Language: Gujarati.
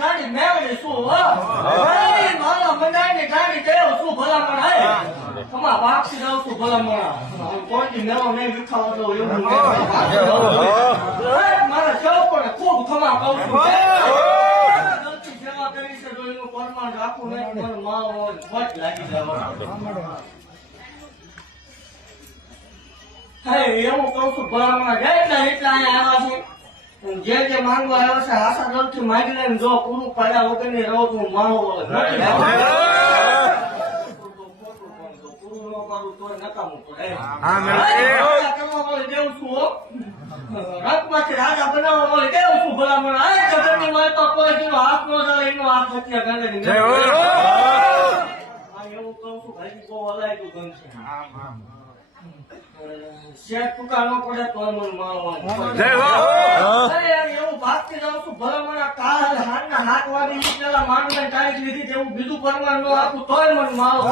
ગાડી મેળવી શું મારા મંડાની ગાડી દેવ શું ભલામણ હે તમા વાક્ષી દઉં છું ભલામણ કોઈ મેળો નહીં વિખાવો તો એવું મારા જવું પડે ખૂબ ખમા કહું છું સેવા કરી છે તો એનું પરમાણ રાખવું નહીં મને મારો ફટ લાગી જાય એવું કહું છું ભલામણ એટલા અહીંયા આવ્યા છે જે માંગવા આવ્યો છે આશા દળથી માંગી લઈને જો પૂરું પાડ્યા વગર ની રહો તો માવો પૂરું ન કરું તો નકામું પડે કરવા મળે દેવું છું રથમાંથી રાજા બનાવવા મળે દેવું છું ભલામણ આ જગતની માં તો કોઈ જેનો હાથ નો ચાલે એનો હાથ હત્યા કરે એવું કહું છું ભાઈ બહુ હલાય તું ગમશે શેઠ ટૂંકા ન પડે તો મને એવું ભાગતી જાઉં છું ભલે કાલ હાથના હાથ વાગી પેલા માંડવાની તારીખ લીધી એવું બીજું પરમાણ ન આપું તોય મને મારો